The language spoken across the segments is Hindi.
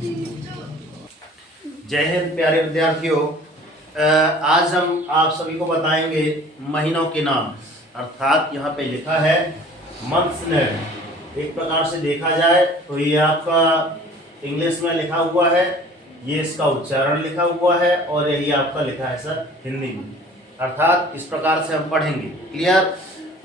जय हिंद प्यारे विद्यार्थियों। आज हम आप सभी को बताएंगे महीनों के नाम, अर्थात यहाँ पे लिखा है मंथ्स नेम। एक प्रकार से देखा जाए तो ये आपका इंग्लिश में लिखा हुआ है, ये इसका उच्चारण लिखा हुआ है और यही आपका लिखा है सर हिंदी में। अर्थात इस प्रकार से हम पढ़ेंगे, क्लियर।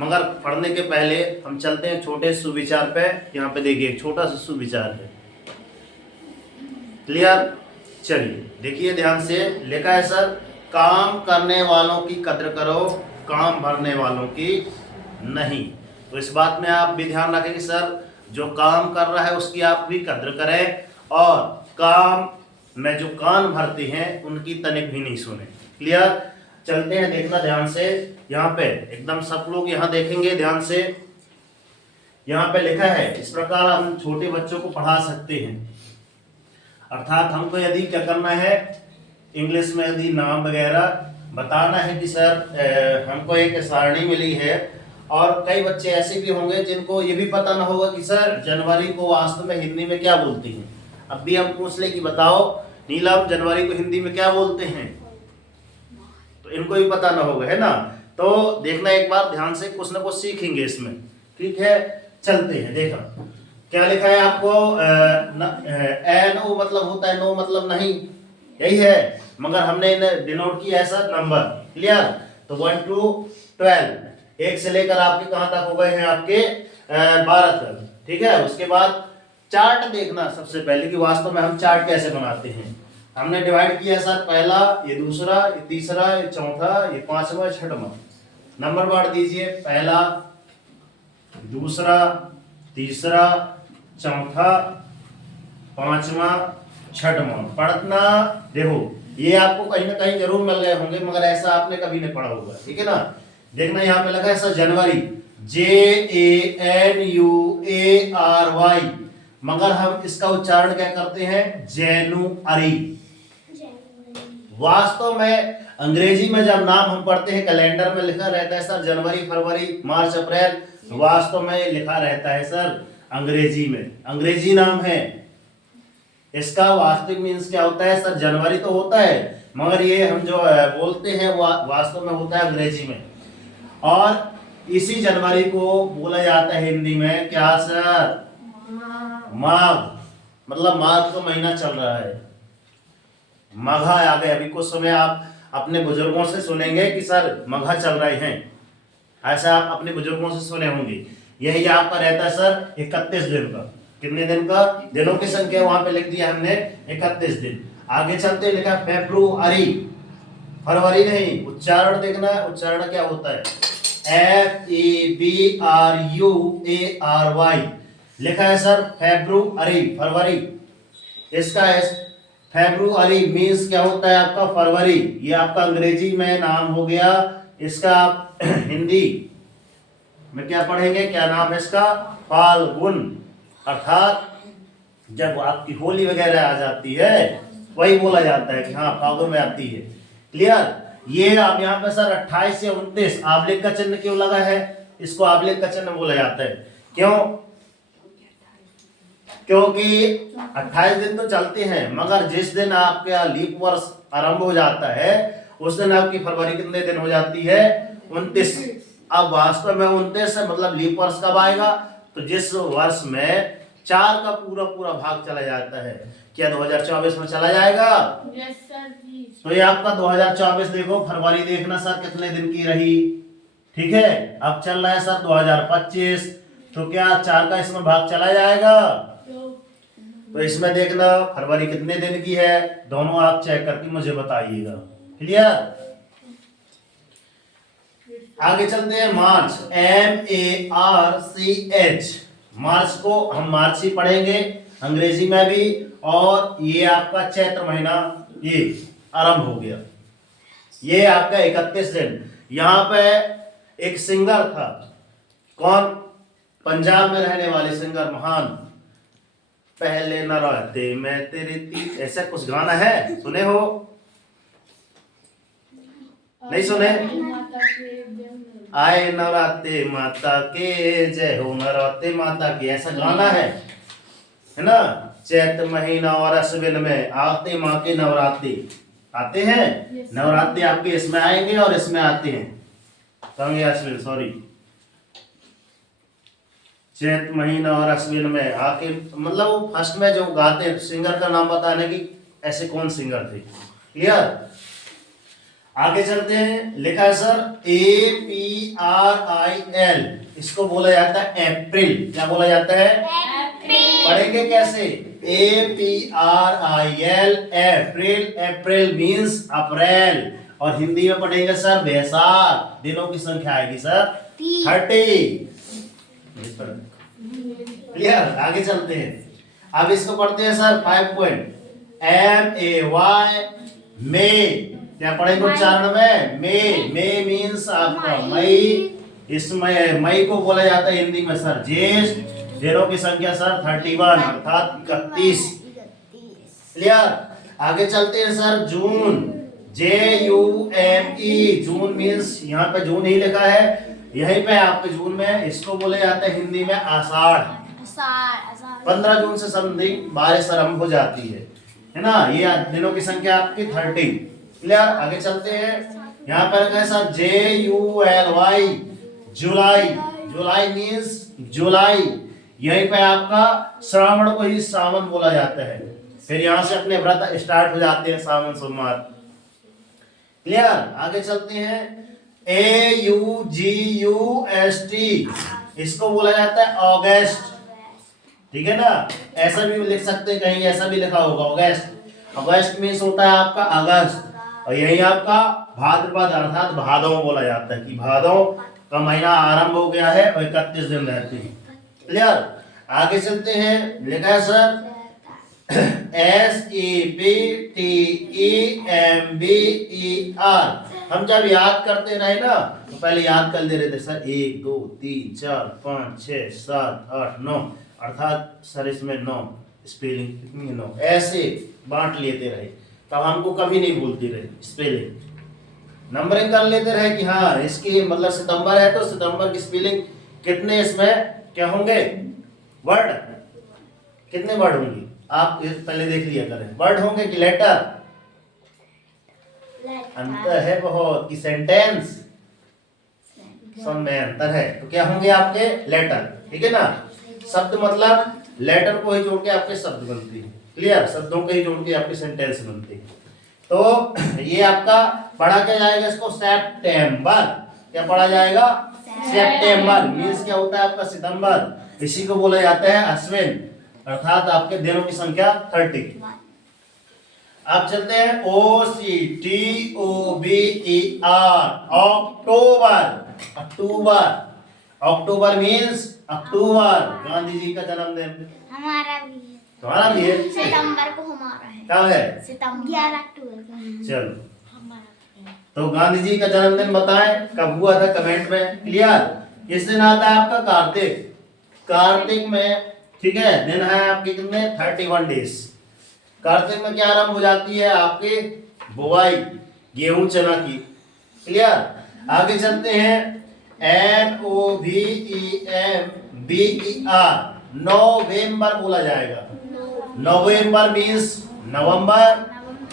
मगर पढ़ने के पहले हम चलते हैं छोटे सुविचार पे। यहाँ पे देखिए एक छोटा सा सुविचार है, क्लियर। चलिए देखिए ध्यान से, लिखा है सर काम करने वालों की कद्र करो, काम भरने वालों की नहीं। तो इस बात में आप भी ध्यान रखें कि सर जो काम कर रहा है उसकी आप भी कद्र करें और काम में जो कान भरते हैं उनकी तनिक भी नहीं सुने, क्लियर। चलते हैं, देखना ध्यान से। यहाँ पे एकदम सब लोग यहाँ देखेंगे ध्यान से। यहाँ पे लिखा है इस प्रकार हम छोटे बच्चों को पढ़ा सकते हैं। अर्थात हमको यदि क्या करना है, इंग्लिश में यदि नाम वगैरह बताना है कि सर हमको एक सारणी मिली है, और कई बच्चे ऐसे भी होंगे जिनको ये भी पता ना होगा कि सर जनवरी को वास्तव में हिंदी में क्या बोलते हैं। अब भी हम पूछ ले कि बताओ नीलम जनवरी को हिंदी में क्या बोलते हैं, तो इनको भी पता ना होगा, है ना। तो देखना एक बार ध्यान से, कुछ ना कुछ सीखेंगे इसमें, ठीक है। चलते हैं, देखा क्या लिखा है आपको, NO मतलब होता है नो मतलब नहीं, यही है। मगर हमने इन्हें डिनोट किया है सर नंबर, क्लियर। तो 1 to 12, एक से लेकर आपके कहां तक हो गए हैं, आपके 12 तक, ठीक है। उसके बाद चार्ट देखना सबसे पहले कि वास्तव में हम चार्ट कैसे बनाते हैं। हमने डिवाइड किया सर, पहला, ये दूसरा, ये तीसरा, ये चौथा, ये पांचवा, छठवां। नंबर बांट दीजिए, पहला, दूसरा, तीसरा, चौथा, पांचवा, छठवां। पढ़ना देखो, ये आपको कहीं ना कहीं जरूर मिल गए होंगे, मगर ऐसा आपने कभी नहीं पढ़ा होगा, ठीक है ना। देखना यहाँ पे लगा है सर जनवरी, JANUARY, मगर हम इसका उच्चारण क्या करते हैं, जैनुअरी। वास्तव में अंग्रेजी में जब नाम हम पढ़ते हैं कैलेंडर में लिखा रहता है सर जनवरी, फरवरी, मार्च, अप्रैल, वास्तव में लिखा रहता है सर अंग्रेजी में, अंग्रेजी नाम है। इसका वास्तविक मीन्स क्या होता है सर, जनवरी तो होता है, मगर ये हम जो बोलते हैं वास्तव में होता है अंग्रेजी में। और इसी जनवरी को बोला जाता है हिंदी में क्या सर, माघ, मतलब माघ का महीना चल रहा है, मघा आ गए। अभी कुछ समय आप अपने बुजुर्गों से सुनेंगे कि सर मघा चल रहे हैं, ऐसा आप अपने बुजुर्गों से सुने होंगे। यही आपका रहता है सर 31 दिन का। कितने दिन का, दिनों की संख्या वहां पे लिख दिया हमने 31 दिन। आगे चलते लिखा फेब्रुअरी, फरवरी नहीं, उच्चारण देखना है, उच्चारण क्या होता है, FABRUARY लिखा है सर फेब्रुअरी, फरवरी। इसका है फेब्रुअरी मीन्स क्या होता है आपका, फरवरी। ये आपका अंग्रेजी में नाम हो गया, इसका हिंदी में क्या पढ़ेंगे, क्या नाम है इसका, फाल्गुन। अर्थात जब आपकी होली वगैरह आ जाती है वही बोला जाता है कि हाँ फाल्गुन में आती है, क्लियर। ये आप यहाँ पे सर 28 से 29 आबलिक का चिन्ह क्यों लगा है, इसको आबलिक का चिन्ह बोला जाता है, क्यों, क्योंकि 28 दिन तो चलते हैं, मगर जिस दिन आपका लीप वर्ष आरंभ हो जाता है उस दिन आपकी फरवरी कितने दिन हो जाती है, 29। अब वास्तव में 29 मतलब लीप वर्ष कब आएगा, तो जिस वर्ष में 4 का पूरा पूरा भाग चला जाता है। क्या 2024 में चला जाएगा? यस सर जी। तो ये आपका 2024 देखो, फरवरी देखना सर कितने दिन की रही, ठीक है। अब चल रहा है सर 2025, तो क्या 4 का इसमें भाग चला जाएगा, तो इसमें देखना फरवरी कितने दिन की है, दोनों आप चेक करके मुझे बताइएगा, क्लियर। आगे चलते हैं मार्च, MARCH। मार्च को हम मार्च ही पढ़ेंगे अंग्रेजी में भी, और ये आपका चैत्र महीना ये आरंभ हो गया। ये आपका 31 दिन। यहाँ पे एक सिंगर था, कौन, पंजाब में रहने वाले सिंगर, महान, पहले न रहते मैं तेरे ऐसा कुछ गाना है, सुने हो, नहीं सुने, आए नवराते माता के जय हो, नवराते माता के, ऐसा गाना है। है ना। चैत महीना और अश्विन में आते माँ के नवरात्रि आते हैं। नवरात्रि आपके इसमें आएंगे और इसमें आते हैं, कहेंगे अश्विन, सॉरी, चैत महीना और अश्विन में आके, मतलब वो फर्स्ट में जो गाते हैं सिंगर का नाम बताने की ऐसे कौन सिंगर थे। क्लियर। आगे चलते हैं। लिखा है सर APRIL, इसको बोला जाता है अप्रैल। क्या बोला जाता है? अप्रैल। पढ़ेंगे कैसे? APRIL, अप्रैल। अप्रैल मीन्स अप्रैल। और हिंदी में पढ़ेंगे सर बैसाख। दिनों की संख्या आएगी सर 30। क्लियर। आगे चलते हैं। अब इसको पढ़ते हैं सर 5 पॉइंट। MAY, मे। क्या पढ़ेंगे उच्चारण में? मे मीन्स आपका मई। इसमें मई को बोला जाता है हिंदी में सर ज्येष्ठ। दिनों की संख्या सर 31 अर्थात 31। क्लियर। आगे चलते हैं सर जून। JUNE, जून मीन्स यहाँ पे जून ही लिखा है, यहीं पे आपके जून में इसको बोले जाते हैं हिंदी में आषाढ़। 15 जून से समथिंग बारिश आरंभ हो जाती है ना। ये दिनों की संख्या आपकी 30। क्लियर। आगे चलते हैं। यहाँ पर कैसा JULY, जुलाई। जुलाई मीन्स जुलाई, यहीं पे आपका श्रावण को ही सावन बोला जाता है। फिर यहाँ से अपने व्रत स्टार्ट हो जाते हैं सावन सोमवार। क्लियर। आगे चलते हैं। AUGUST, इसको बोला जाता है अगस्त। ठीक है ना। ऐसा भी लिख सकते हैं, कहीं ऐसा भी लिखा होगा अगस्त। अगस्त मीन्स होता है आपका अगस्त। और यही आपका भाद्रपद अर्थात भादों बोला जाता है कि भादों का महीना आरंभ हो गया है और 31 दिन रहते हैं। क्लियर। आगे चलते हैं। लिखा है सर SEPTEMBER। हम जब याद करते रहे ना तो पहले याद कर ले रहे थे सर 1 2 3 4 5 6 7 8 9, अर्थात सर इसमें 9 स्पेलिंग कितनी है 9, ऐसे बांट लेते रहे, तब हमको कभी नहीं भूलती रहे स्पेलिंग। नंबरिंग कर लेते रहे कि हाँ इसकी मतलब सितंबर है तो सितंबर की स्पेलिंग कितने इसमें क्या होंगे वर्ड, कितने वर्ड होंगे आप पहले देख लिया करें। वर्ड होंगे कि लेटर, अंतर है बहुत, कि सेंटेंस, सब में अंतर है। तो क्या होंगे आपके लेटर। ठीक है ना। शब्द मतलब लेटर को ही जोड़ के आपके शब्द बनते हैं। क्लियर। शब्दों को ही जोड़ के आपके सेंटेंस बनते हैं। तो ये आपका पढ़ा क्या जाएगा इसको सितंबर। क्या पढ़ा जाएगा? सितंबर मीन्स क्या होता है आपका सितंबर। इसी को बोला जाता है अश्विन, अर्थात आपके दिनों की संख्या 30। अब चलते हैं OCTOBER, अक्टूबर। अक्टूबर, अक्टूबर मीन्स अक्टूबर, गांधी जी का जन्मदिन। हमारा भी है। तुम्हारा भी है? सितंबर को हमारा है। कब है? सितंबर 11 अक्टूबर को। चलो, तो गांधी जी का जन्मदिन बताएं कब हुआ था कमेंट में। क्लियर। किस दिन आता है आपका? कार्तिक। कार्तिक में, ठीक है, दिन है आपके कितने 31 डेज। कार्तिक में क्या आरंभ हो जाती है आपकी बुआई गेहूं चना की। क्लियर। आगे चलते हैं। NOVEMBER, नवंबर बोला जाएगा। नवंबर मीन्स नवंबर,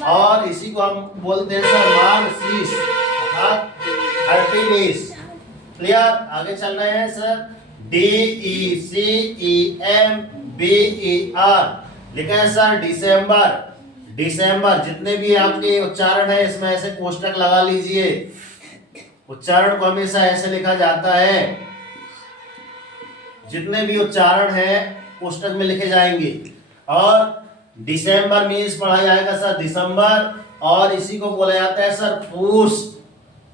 और इसी को हम बोलते हैं सर मार्गशीर्ष, अर्थात 30 डेज। क्लियर। आगे चल रहे हैं सर DECEMBER, लिखा है सर दिसंबर। दिसंबर, जितने भी आपके उच्चारण है इसमें ऐसे कोष्टक लगा लीजिए। उच्चारण को हमेशा ऐसे लिखा जाता है, जितने भी उच्चारण है कोष्टक में लिखे जाएंगे। और दिसंबर मीन्स पढ़ा जाएगा सर दिसंबर, और इसी को बोला जाता है सर पूष,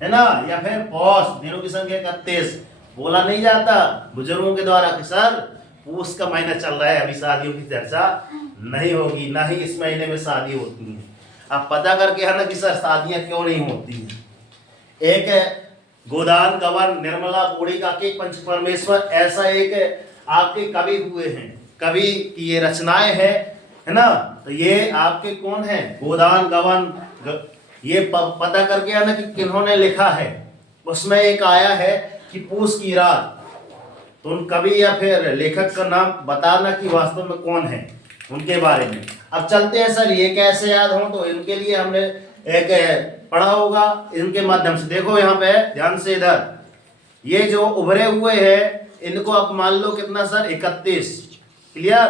है ना, या फिर पौष। दिनों की संख्या 31। बोला नहीं जाता बुजुर्गों के द्वारा कि सर पूष का महीना चल रहा है, अभी शादियों की चर्चा नहीं होगी, ना ही इस महीने में शादी होती है। आप पता करके है ना कि सर शादियां क्यों नहीं होती हैं। एक गोदान गवर्न निर्मला बूढ़ी का के पंच परमेश्वर, ऐसा एक आपके कवि हुए हैं, कवि की ये रचनाएं है ना। तो ये आपके कौन है? गोदान गवर्न। ये पता करके है ना कि किन्होंने लिखा है। उसमें एक आया है कि पूष की रात। तो उन कवि या फिर लेखक का नाम बताना कि वास्तव में कौन है। उनके बारे में। अब चलते हैं सर, ये कैसे याद हो, तो इनके लिए हमने एक पढ़ा होगा इनके माध्यम से। देखो यहाँ पे ध्यान से, इधर ये जो उभरे हुए हैं इनको आप मान लो कितना सर, 31। क्लियर।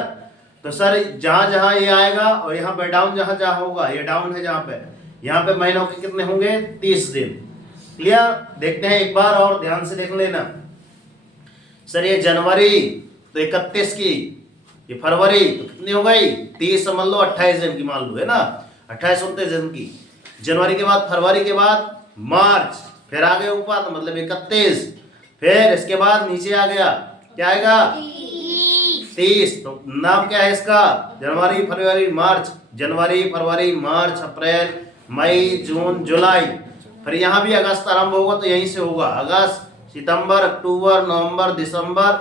तो सर जहां जहां ये आएगा और यहाँ पे डाउन जहां जहां होगा, ये डाउन है जहां पे, यहाँ पे महीनों के कितने होंगे, 30 दिन। क्लियर। देखते हैं एक बार और ध्यान से देख लेना सर, ये जनवरी तो 31 की, ये फरवरी तो कितनी हो गई, 30 समझ लो, 28 दिन की मान लो, है ना, 28-29 दिन की। जनवरी के बाद फरवरी के बाद मार्च, फिर आगे ऊपर तो मतलब 31, फिर इसके बाद नीचे आ गया, क्या आएगा, 30। तो नाम क्या है इसका, जनवरी फरवरी मार्च, जनवरी फरवरी मार्च अप्रैल मई जून जुलाई। फिर यहाँ भी अगस्त आरंभ होगा तो यहीं से होगा, अगस्त सितंबर अक्टूबर नवंबर दिसंबर,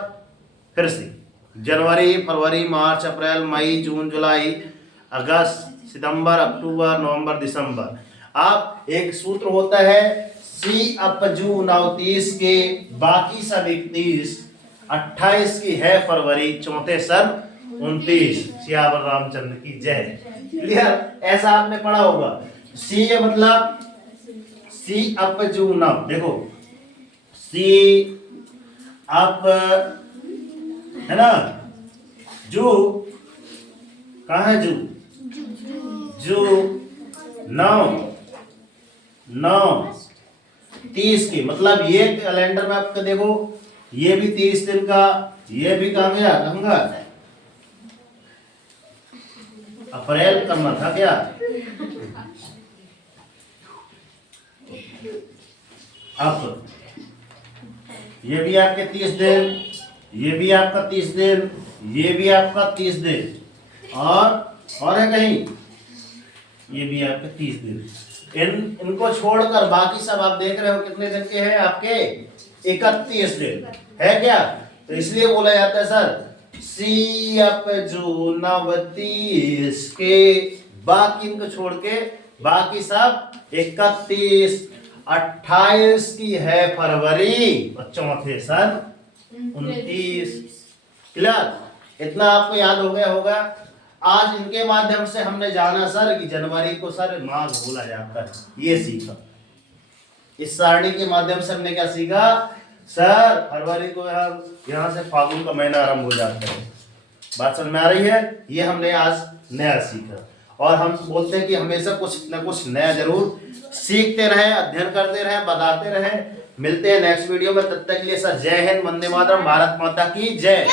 फिर से जनवरी फरवरी मार्च अप्रैल मई जून जुलाई अगस्त सितंबर अक्टूबर नवंबर दिसंबर। अब एक सूत्र होता है सी अप जू 29 के, बाकी सब 31, 28 की है फरवरी, चौथे सन 29। सियावर रामचंद्र की जय। क्लियर। ऐसा आपने पढ़ा होगा। सी ये मतलब सी अप जू नव, देखो सी अप है ना, जू कहाँ है, जू जू 30 की, मतलब ये कैलेंडर में आपका देखो, ये भी 30 दिन का, ये भी कहाँ गया, कहूँगा अप्रैल करना था क्या, अब ये भी आपके 30 दिन, ये भी आपका 30 दिन, ये भी आपका 30 दिन, और है कहीं, ये भी आपके 30 दिन। इनको छोड़कर बाकी सब आप देख रहे हो कितने दिन के हैं आपके, 31 दिन है क्या। तो इसलिए बोला जाता है सर सी अप जू 29 के, बाकी इनको छोड़ के बाकी सब 31, 28 की है फरवरी और चौथे सन 29। क्लियर। इतना आपको याद हो गया होगा। आज इनके माध्यम से हमने जाना सर कि जनवरी को सर माघ बोला जाता है, ये सीखा। इस सारणी के माध्यम से हमने क्या सीखा सर, फरवरी को यहाँ से फागुन का महीना आरंभ हो जाता है। बात समझ में आ रही है। ये हमने आज नया सीखा, और हम बोलते हैं कि हमेशा कुछ न कुछ नया जरूर सीखते रहें, अध्ययन करते रहें, बताते रहें। मिलते हैं नेक्स्ट वीडियो में, तब तक के लिए सर जय हिंद, वंदे मातरम, भारत माता की जय।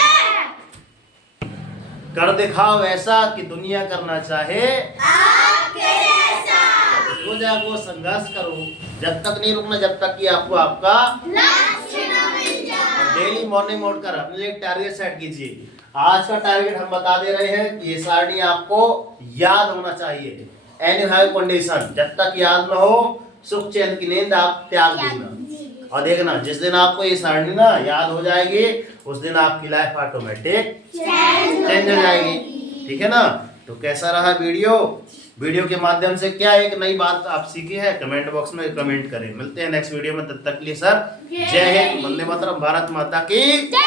कर दिखाओ ऐसा कि दुनिया करना चाहे आपके जैसा, तो जागो संघर्ष करो, जब तक नहीं रुकना जब तक कि आपको आपका लक्ष्य न मिल जाए। डेली मॉर्निंग उठकर अपने लिए टारगेट सेट कीजिए। आज का टारगेट हम बता दे रहे हैं कि ये सारणी आपको याद होना चाहिए। एनी हाई कंडीशन, जब तक याद न हो सुख चैन की नींद आप त्याग देना। और देखना जिस दिन आपको ये सारणी ना याद हो जाएगी, उस दिन आपकी लाइफ ऑटोमेटिक चेंज हो जाएगी। ठीक है ना। तो कैसा रहा वीडियो के माध्यम से क्या एक नई बात आप सीखी है, कमेंट बॉक्स में कमेंट करें। मिलते हैं नेक्स्ट वीडियो में, तब तक के लिए सर जय हिंद, वंदे मातरम, भारत माता की जय।